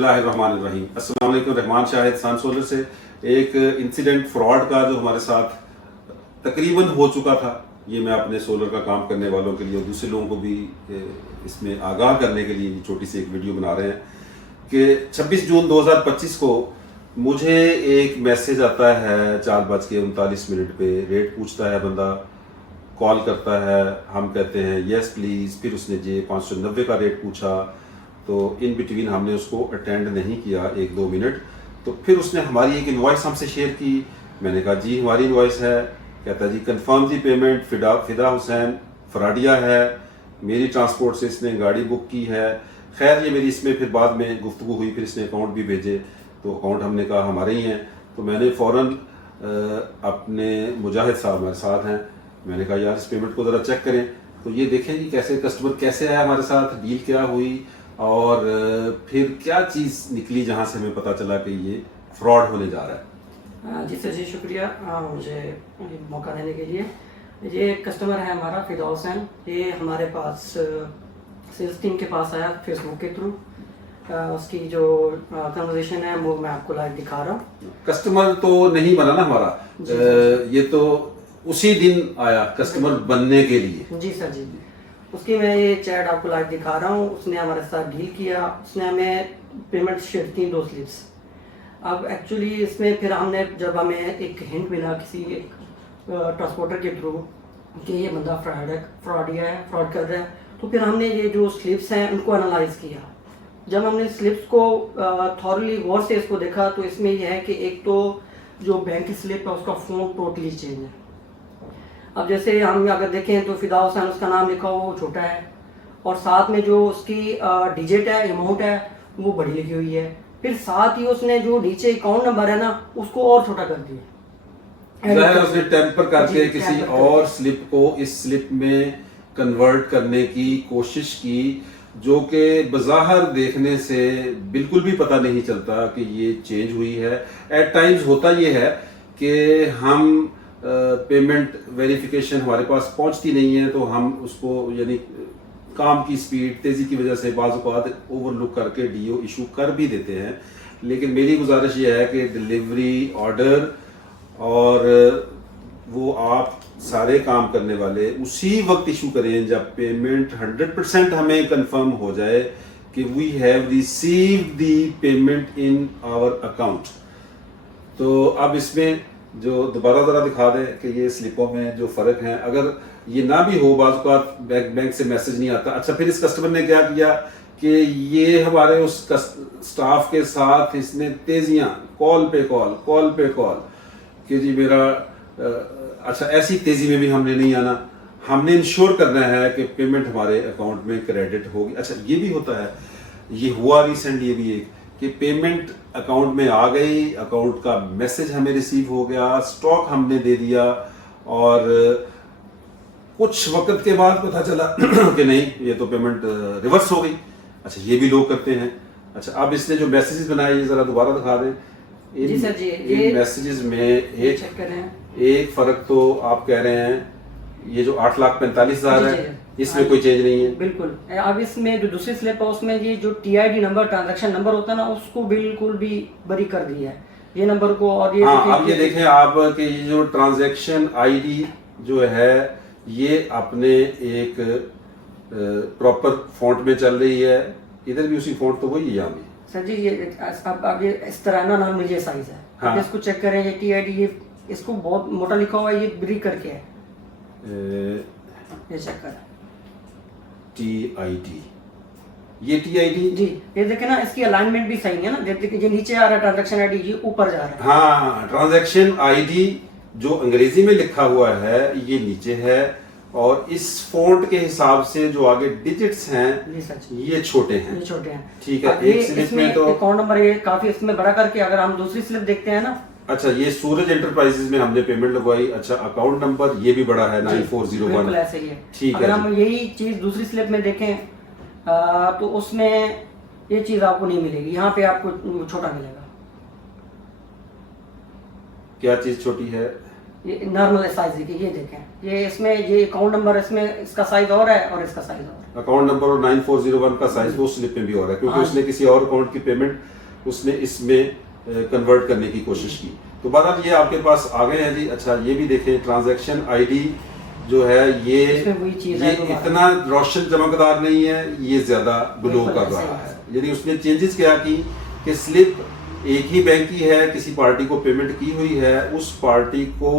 बिस्मिल्लाहिर्रहमानिर्रहीम। अस्सलाम वालेकुम। रहमान शाहिद सान सोलर से एक इंसिडेंट फ्रॉड का जो हमारे साथ तकरीबन हो चुका था, ये मैं अपने सोलर का काम करने वालों के लिए और दूसरे लोगों को भी इसमें आगाह करने के लिए छोटी सी एक वीडियो बना रहे हैं कि 26 जून 2025 को मुझे एक मैसेज आता है 4:39 पे। रेट पूछता है बंदा, कॉल करता है, हम कहते हैं यस प्लीज़। फिर उसने जे 590 का रेट पूछा, तो इन बिटवीन हमने उसको अटेंड नहीं किया 1-2 मिनट। तो फिर उसने हमारी एक इनवॉइस हमसे शेयर की। मैंने कहा जी हमारी इनवॉइस है। कहता जी कंफर्म दी पेमेंट, फिदा हुसैन फराडिया है, मेरी ट्रांसपोर्ट से इसने गाड़ी बुक की है। खैर ये मेरी इसमें फिर बाद में गुफ्तगू हुई, फिर इसने अकाउंट भी भेजे, तो अकाउंट हमने कहा हमारे ही हैं। तो मैंने फ़ौरन अपने मुजाहिद साहब हमारे साथ हैं, मैंने कहा यार इस पेमेंट को ज़रा चेक करें। तो ये देखें कि कैसे कस्टमर कैसे आया हमारे साथ, डील क्या हुई और फिर क्या चीज़ निकली जहाँ से हमें पता चला कि ये फ्रॉड होने जा रहा है। जी सर जी, शुक्रिया मुझे मौका देने के लिए। ये कस्टमर है हमारा फिदा हुसैन। ये हमारे पास सेल्स टीम के पास आया फेसबुक के थ्रू। उसकी जो कन्वर्सेशन है वो मैं आपको लाइव दिखा रहा हूँ। कस्टमर तो नहीं बना ना हमारा, ये तो उसी दिन आया कस्टमर बनने के लिए। जी सर जी, उसकी मैं ये चैट आपको लाइव दिखा रहा हूँ। उसने हमारे साथ डील किया, उसने हमें पेमेंट शेयर की 2 स्लिप्स। अब एक्चुअली इसमें फिर हमने जब हमें एक हिंट मिला किसी ट्रांसपोर्टर के थ्रू कि ये बंदा फ्रॉड कर रहा है, तो फिर हमने ये जो स्लिप्स हैं उनको एनालाइज किया। जब हमने स्लिप्स को थॉरली गौर से इसको देखा, तो इसमें यह है कि एक तो जो बैंक की स्लिप है उसका फ़ॉन्ट टोटली चेंज है। अब जैसे हम अगर देखें तो फिदा हुसैन उसका नाम लिखा हुआ वो छोटा है, और साथ में जो उसकी डिजिट है, अमाउंट है, वो बड़ी लिखी हुई है। फिर साथ ही उसने जो नीचे अकाउंट नंबर है ना उसको और छोटा कर दिया। उसने टेम्पर करके किसी और स्लिप को इस स्लिप में कन्वर्ट करने की कोशिश की, जो कि बज़ाहिर देखने से बिल्कुल भी पता नहीं चलता कि ये चेंज हुई है। एट टाइम्स होता ये है कि हम पेमेंट वेरिफिकेशन हमारे पास पहुंचती नहीं है, तो हम उसको यानी काम की स्पीड तेज़ी की वजह से बाज़ औक़ात ओवरलुक करके डीओ इशू कर भी देते हैं। लेकिन मेरी गुजारिश ये है कि डिलीवरी ऑर्डर और वो आप सारे काम करने वाले उसी वक्त इशू करें जब पेमेंट 100% हमें कंफर्म हो जाए कि we have received the payment in our account. तो अब इसमें जो दोबारा ज़रा दिखा दें कि ये स्लिपों में जो फ़र्क है, अगर ये ना भी हो, बाज़ औक़ात बैंक से मैसेज नहीं आता। अच्छा, फिर इस कस्टमर ने क्या किया कि ये हमारे उस स्टाफ के साथ इसने तेज़ियाँ कॉल पे कॉल कि जी मेरा अच्छा, ऐसी तेज़ी में भी हमने नहीं आना, हमने इंश्योर करना है कि पेमेंट हमारे अकाउंट में क्रेडिट होगी। अच्छा, ये भी होता है, ये हुआ रिसेंट ये भी एक कि पेमेंट अकाउंट में आ गई, अकाउंट का मैसेज हमें रिसीव हो गया, स्टॉक हमने दे दिया, और कुछ वक्त के बाद पता चला कि नहीं ये तो पेमेंट रिवर्स हो गई। अच्छा, ये भी लोग करते हैं। अच्छा, अब इसने जो मैसेजेस बनाए ये ज़रा दोबारा दिखा दें। जी सर जी, इन मैसेजेस में एक फ़र्क तो आप कह रहे हैं, ये जो 8,45,000 है इसमें कोई चेंज नहीं है बिल्कुल। अब इसमें जो दूसरी स्लिप है उसमें ये जो TID नंबर, ट्रांजैक्शन नंबर होता है ना, उसको बिल्कुल भी बरी कर दिया है ये नंबर को। और ये अब ये देखें आप कि ये जो ट्रांजैक्शन ID जो है ये अपने एक प्रॉपर फॉन्ट में चल रही है। इधर भी उसी फॉन्ट तो वही है, यहाँ भी सर जी। ये अब ये इस तरह ना नाम मुझे साइज है। हाँ। इसको चेक करें, ये TID ये इसको बहुत मोटा लिखा हुआ है, ये ब्री करके है, ये चेक करें TID, ये TID जी। ये देखें ना, इसकी अलाइनमेंट भी सही है ना, जैसे ये नीचे आ रहा है ट्रांजैक्शन ID, ये ऊपर जा रहा है। हाँ, ट्रांजैक्शन ID जो अंग्रेजी में लिखा हुआ है ये नीचे है, और इस फॉन्ट के हिसाब से जो आगे डिजिट्स हैं ये छोटे हैं। ये छोटे हैं, ठीक है। एक स्लिप में तो अकाउंट नंबर ये काफी इसमें बड़ा करके, अगर हम दूसरी स्लिप देखते हैं ना। अच्छा, ये सूरज एंटरप्राइजेज में हमने पेमेंट लगवाई। अच्छा, अकाउंट नंबर ये भी बड़ा है 9401। ऐसे ही है। ठीक है। अगर हम यही चीज दूसरी स्लिप में देखें तो उसमें ये चीज आपको नहीं मिलेगी, यहाँ पे आपको छोटा मिलेगा। क्या चीज छोटी है? ये नॉर्मल साइज की, ये देखें, ये इसमें ये अकाउंट नंबर, इसमें इसका साइज और है और इसका साइज और है। अकाउंट नंबर और 9401 का साइज वो स्लिप में भी हो रहा है, क्योंकि हाँ। उसने किसी और अकाउंट की पेमेंट उसने इसमें कन्वर्ट करने की कोशिश की। तो बहरहाल ये आपके पास आ गए हैं जी। अच्छा, ये भी देखें, ट्रांजैक्शन आईडी जो है ये इसमें वही चीज़ है दोबारा। इतना रोशन चमकदार नहीं है, ये ज्यादा ग्लो बिल्कुल कर ऐसा रहा ही है। यानी उसने चेंजेस क्या की कि स्लिप एक ही बैंक की है, किसी पार्टी को पेमेंट की हुई है, उस पार्टी को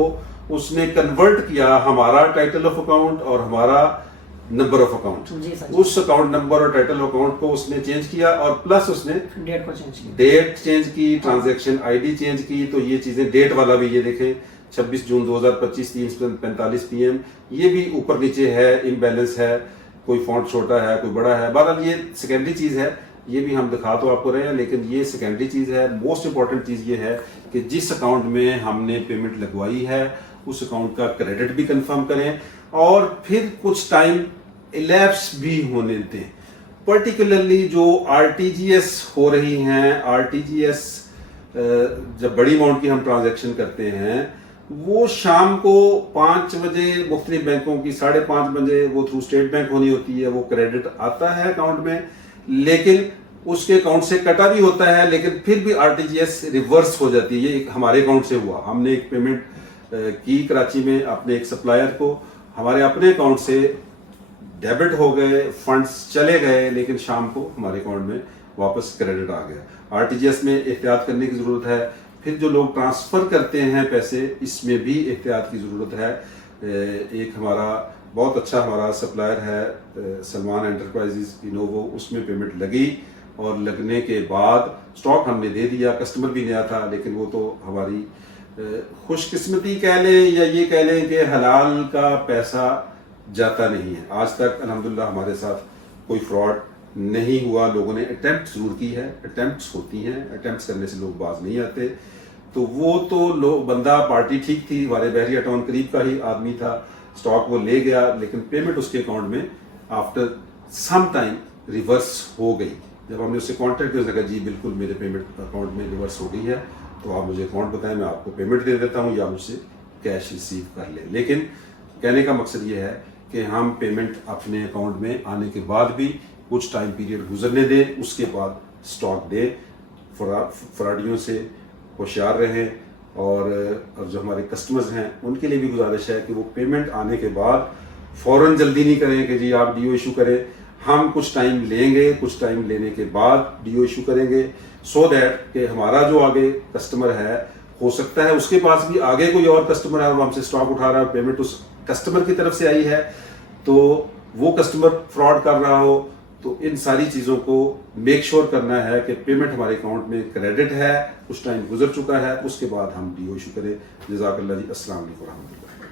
उसने कन्वर्ट किया हमारा टाइटल ऑफ अकाउंट और हमारा नंबर ऑफ अकाउंट, जी सर। उस अकाउंट नंबर और टाइटल ऑफ अकाउंट को उसने चेंज किया और प्लस उसने डेट को चेंज किया। डेट चेंज की, ट्रांजैक्शन आईडी चेंज की। तो ये चीजें, डेट वाला भी ये देखें 26 जून 2025 3:45 PM, ये भी ऊपर नीचे है, इम्बैलेंस है, कोई फॉन्ट छोटा है, कोई बड़ा है। बहरहाल ये सेकेंडरी चीज है, ये भी हम दिखा तो आपको रहे हैं, लेकिन ये सेकेंडरी चीज है। मोस्ट इंपॉर्टेंट चीज ये है कि जिस अकाउंट में हमने पेमेंट लगवाई है उस अकाउंट का क्रेडिट भी कंफर्म करें और फिर कुछ टाइम इलैप्स भी होने दें। पर्टिकुलरली जो आरटीजीएस हो रही हैं, आरटीजीएस जब बड़ी अमाउंट की हम ट्रांजैक्शन करते हैं वो शाम को 5 बजे मुख्तलिफ बैंकों की 5:30 बजे वो थ्रू स्टेट बैंक होनी होती है, वो क्रेडिट आता है अकाउंट में, लेकिन उसके अकाउंट से कटा भी होता है, लेकिन फिर भी आरटीजीएस रिवर्स हो जाती है। ये एक हमारे अकाउंट से हुआ, हमने एक पेमेंट की कराची में अपने एक सप्लायर को, हमारे अपने अकाउंट से डेबिट हो गए, फंड्स चले गए, लेकिन शाम को हमारे अकाउंट में वापस क्रेडिट आ गया। आरटीजीएस में एहतियात करने की ज़रूरत है। फिर जो लोग ट्रांसफ़र करते हैं पैसे, इसमें भी एहतियात की ज़रूरत है। एक हमारा बहुत अच्छा हमारा सप्लायर है सलमान एंटरप्राइजेज इनोवो, उसमें पेमेंट लगी और लगने के बाद स्टॉक हमने दे दिया, कस्टमर भी नया था, लेकिन वो तो हमारी खुशकिस्मती कह लें या ये कह लें कि हलाल का पैसा जाता नहीं है। आज तक अल्हम्दुलिल्लाह हमारे साथ कोई फ्रॉड नहीं हुआ। लोगों ने अटेम्प्ट जरूर की है, अटेम्प्ट्स होती हैं, अटेम्प्ट्स करने से लोग बाज नहीं आते। तो वो तो बंदा, पार्टी ठीक थी, हमारे बहरिया टाउन करीब का ही आदमी था, स्टॉक वो ले गया, लेकिन पेमेंट उसके अकाउंट में आफ्टर सम टाइम रिवर्स हो गई। जब हमने उससे कॉन्टेक्ट किया, उसने कहा जी बिल्कुल मेरे पेमेंट अकाउंट में रिवर्स हो गई है, तो आप मुझे अकाउंट बताएं, मैं आपको पेमेंट दे देता हूँ या मुझसे कैश रिसीव कर लें। लेकिन कहने का मकसद ये है कि हम पेमेंट अपने अकाउंट में आने के बाद भी कुछ टाइम पीरियड गुजरने दें, उसके बाद स्टॉक दें। फ्रॉडियों से होशियार रहें और जो हमारे कस्टमर्स हैं उनके लिए भी गुजारिश है कि वो पेमेंट आने के बाद फ़ौरन जल्दी नहीं करें कि जी आप डीओ इशू करें। हम कुछ टाइम लेंगे, कुछ टाइम लेने के बाद डीओ इशू करेंगे, सो दैट कि हमारा जो आगे कस्टमर है, हो सकता है उसके पास भी आगे कोई और कस्टमर है और वो हमसे स्टॉक उठा रहा है, पेमेंट उस कस्टमर की तरफ से आई है, तो वो कस्टमर फ्रॉड कर रहा हो। तो इन सारी चीज़ों को मेक श्योर करना है कि पेमेंट हमारे अकाउंट में क्रेडिट है, कुछ टाइम गुजर चुका है, उसके बाद हम डीओ इशू करें। जज़ाकल्लाह जी, अस्सलाम वालेकुम रहमतुल्लाह।